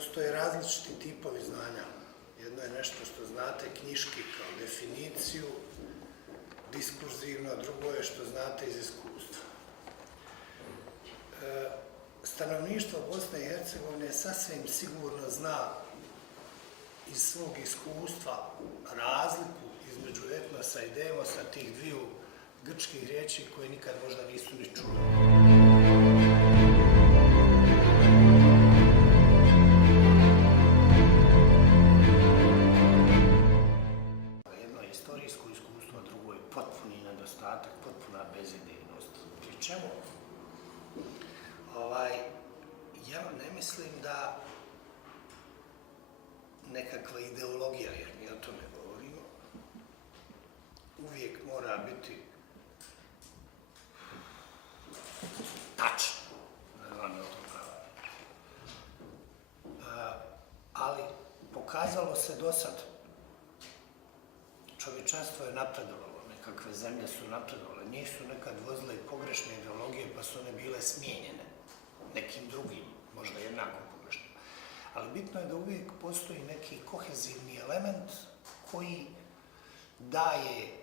postoje različiti tipovi znanja. Jedno je nešto što znate knjiški kao definiciju, diskurzivno, drugo je što znate iz iskustva. Stanovništvo Bosne i Hercegovine sasvim sigurno zna iz svog iskustva razliku između etnosa i demosa, tih dviju grčkih riječi koje nikad možda nisu ni čuli. Jedno je istorijsko iskustvo, a drugo je potpuni nedostatak, potpuna bezidejnost. Pri čemu? Ja ne mislim da nekakva ideologija, jer mi o tome govorimo, uvijek mora biti tačna. Ne znam je o to pravo. Ali pokazalo se do sad, čovječanstvo je napredovalo, nekakve zemlje su napredovale, nisu nekad vozile pogrešne ideologije pa su one bile smijenjene nekim drugim, možda jednako pogrešno. Ali bitno je da uvijek postoji neki kohezivni element koji daje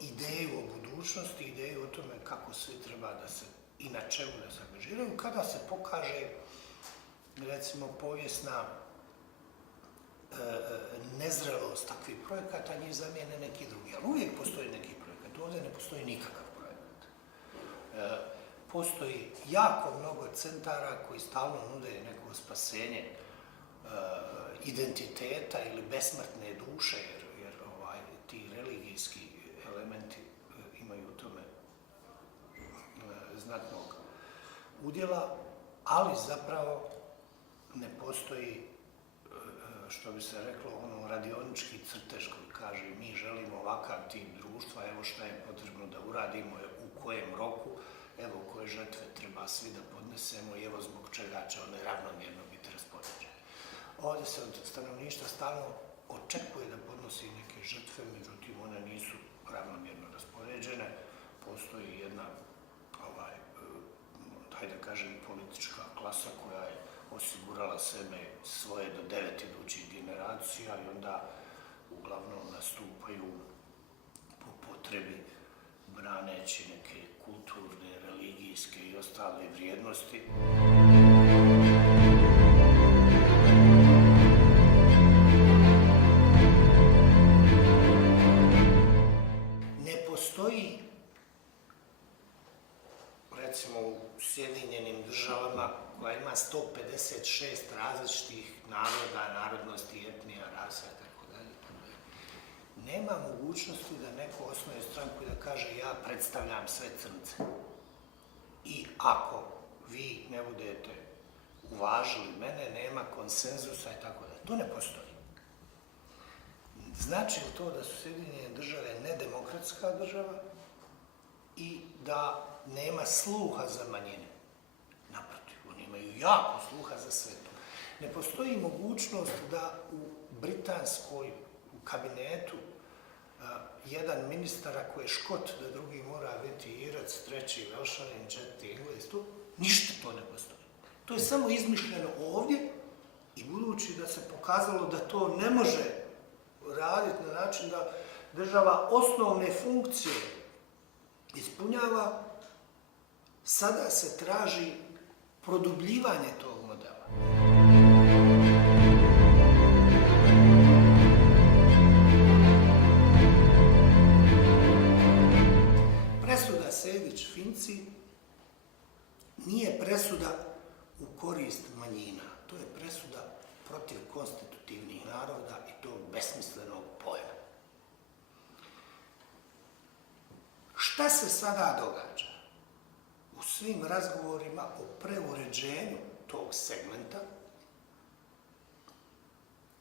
ideju o budućnosti, ideju o tome kako svi treba da se i na čemu da se angažiraju, kada se pokaže, recimo, povijesna nezrelost takvih projekata, njih zamijene neki drugi. Ali uvijek postoji neki projekat, ovdje ne postoji nikakav projekat. Postoji jako mnogo centara koji stalno nude neko spasenje identiteta ili besmrtne duše, jer ti religijski elementi imaju u tome znatnog udjela, ali zapravo ne postoji, što bi se reklo, radionički crtež koji kaže mi želimo ovakav tip društva, evo šta je potrebno da uradimo, u kojem roku, evo koje žrtve treba svi da podnesemo i evo zbog čega će one ravnomjerno biti raspoređene. Ovdje se od stanovništva stalno očekuje da podnosi neke žrtve, međutim one nisu ravnomjerno raspoređene. Postoji jedna, hajde da kažem, politička klasa koja je osigurala sebe svoje do 9 idućih generacija i onda uglavnom nastupaju po potrebi braneći neke kulturne, religijske i ostale vrijednosti. Ne postoji, recimo u Sjedinjenim državama, koja ima 156 različitih naroda, narodnosti, etnija, rasa itd. Nema mogućnosti da neko osnuje stranku i da kaže ja predstavljam sve crnce. I ako vi ne budete uvažili mene, nema konsenzusa i tako da. To ne postoji. Znači li to da su Sjedinjene države nedemokratska država i da nema sluha za manjine? Naprotiv, oni imaju jako sluha za sve to. Ne postoji mogućnost da u britanskoj kabinetu jedan ministar, ako je Škot, da drugi mora biti Irac, treći Velšanin, četvrti Englez, ništa to ne postoji. To je samo izmišljeno ovdje i budući da se pokazalo da to ne može raditi na način da država osnovne funkcije ispunjava, sada se traži produbljivanje tog modela. Presuda Sejdić-Finci nije presuda u korist manjina. To je presuda protiv konstitutivnih naroda i tog besmislenog pojma. Šta se sada događa? U svim razgovorima o preuređenju tog segmenta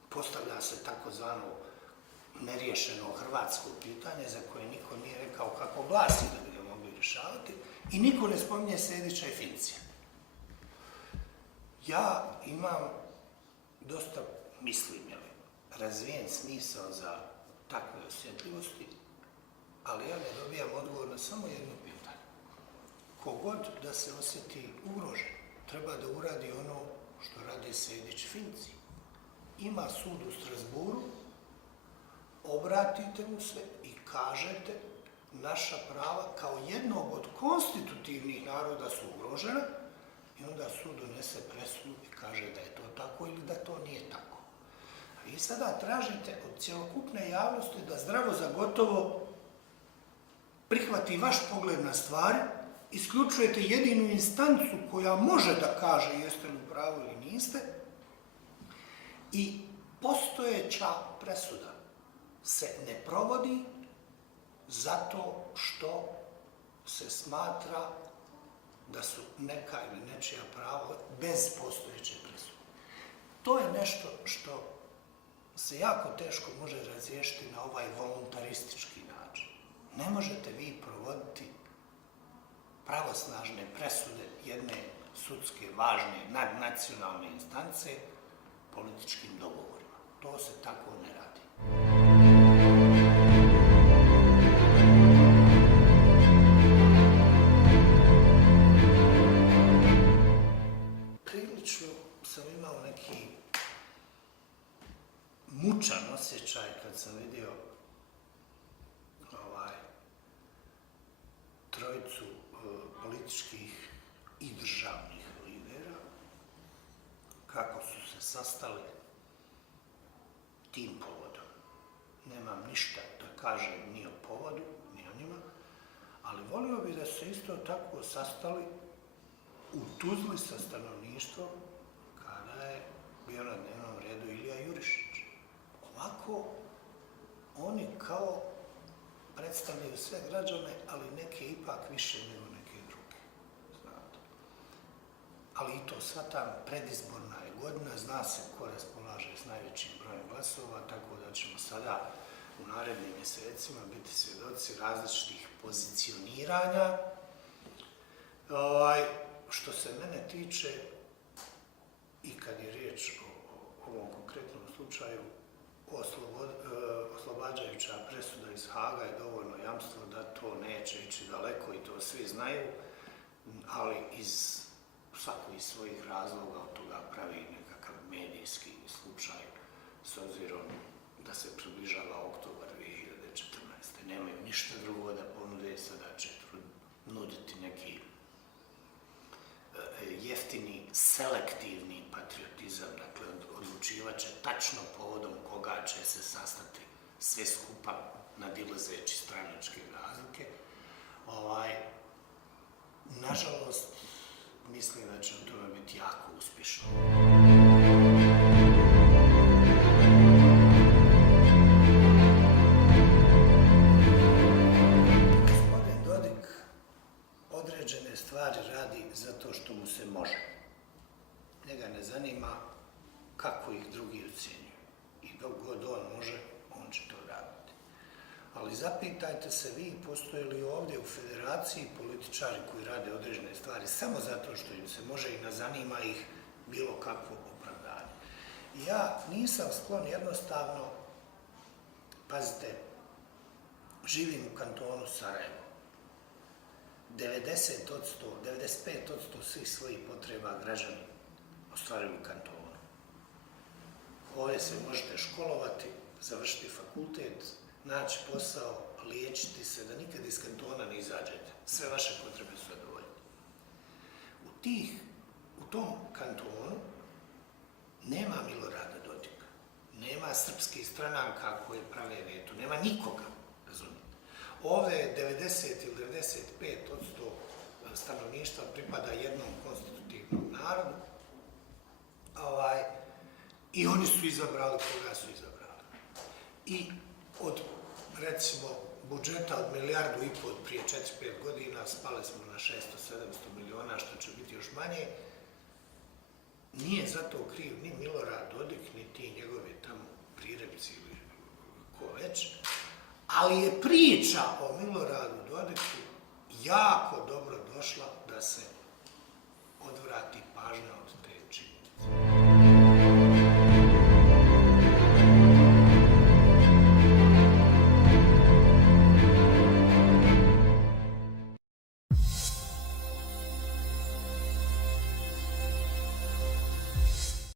postavlja se takozvano neriješeno hrvatsko pitanje za koje niko nije rekao kako glasi da bi ga mogli rješavati i niko ne spominje Sejdića i Fincija. Ja imam dosta, mislim, razvijen smisao za takve osjetljivosti, ali ja ne dobijam odgovor na samo jedno pitanje. Kogod da se osjeti ugrožen, treba da uradi ono što rade Sejdić Finci. Ima sud u Strasburu, obratite mu se i kažete naša prava kao jednog od konstitutivnih naroda su ugrožena i onda sud donese presudu i kaže da je to tako ili da to nije tako. A vi sada tražite od cjelokupne javnosti da zdravo za gotovo prihvati vaš pogled na stvari, isključujete jedinu instancu koja može da kaže jeste li u pravu ili niste i postojeća presuda se ne provodi zato što se smatra da su neka ili nečija prava bez postojeće presude. To je nešto što se jako teško može razriješiti na ovaj voluntaristički način. Ne možete vi provoditi pravosnažne presude jedne sudske, važne, nadnacionalne instance političkim dogovorima. To se tako ne radi. Prilično sam imao neki mučan osjećaj kad sam vidio trojicu političkih i državnih lidera, kako su se sastali tim povodom. Nemam ništa da kažem ni o povodu, ni o njima, ali volio bih da su se isto tako sastali u Tuzli sa stanovništvom kada je bio na dnevnom redu Ilija Jurišić. Ovako, oni kao predstavljaju sve građane, ali neke ipak više nego neke druge. Znate. Ali i to shvatam, predizborna je godina, zna se ko raspolaže s najvećim brojem glasova, tako da ćemo sada u narednim mjesecima biti svjedoci različitih pozicioniranja. Što se mene tiče, i kad je riječ o ovom konkretnom slučaju, oslobađajuća presuda iz Haga je dovoljno jamstvo da to neće ići daleko i to svi znaju, ali svako iz svojih razloga od toga pravi nekakav medijski slučaj s obzirom da se približava oktobar 2014. Nemaju ništa drugo da ponude, sada će nuditi neki jeftini, selektivni patriotizam, dakle odlučivat će tačno povodom koga će se sastati sve skupa nadilazeći stranačke razlike. Nažalost, mislim da će u tome biti jako uspješno. Gospodin Dodik određene stvari radi zato što mu se može. Njega ne zanima kako ih drugi ocjenjuju. I dok god on može, on će to raditi. Ali zapitajte se vi, postoje li ovdje u federaciji političari koji rade određene stvari samo zato što im se može i ne zanima ih bilo kakvo opravdanje. Ja nisam sklon jednostavno, pazite, živim u kantonu Sarajevo. 90%, 95% svih svojih potreba građani ostvaruju u kantonu. Ovdje se možete školovati, završiti fakultet, naći posao, liječiti se, da nikad iz kantona ne izađete. Sve vaše potrebe su zadovoljene. U tom kantonu nema Milorada Dodika, nema srpskih stranaka koje prave vetu, nema nikoga, razumijete. Ovdje je 90 ili 95% stanovništva pripada jednom konstitutivnom narodu i oni su izabrali koga su izabrali. I od, recimo, budžeta od 1,5 milijardu od prije 4-5 godina spali smo na 600-700 miliona, što će biti još manje. Nije za to kriv ni Milorad Dodik, ni ti njegovi tamo prirebci ili ko već, ali je priča o Miloradu Dodiku jako dobro došla da se odvrati pažnja od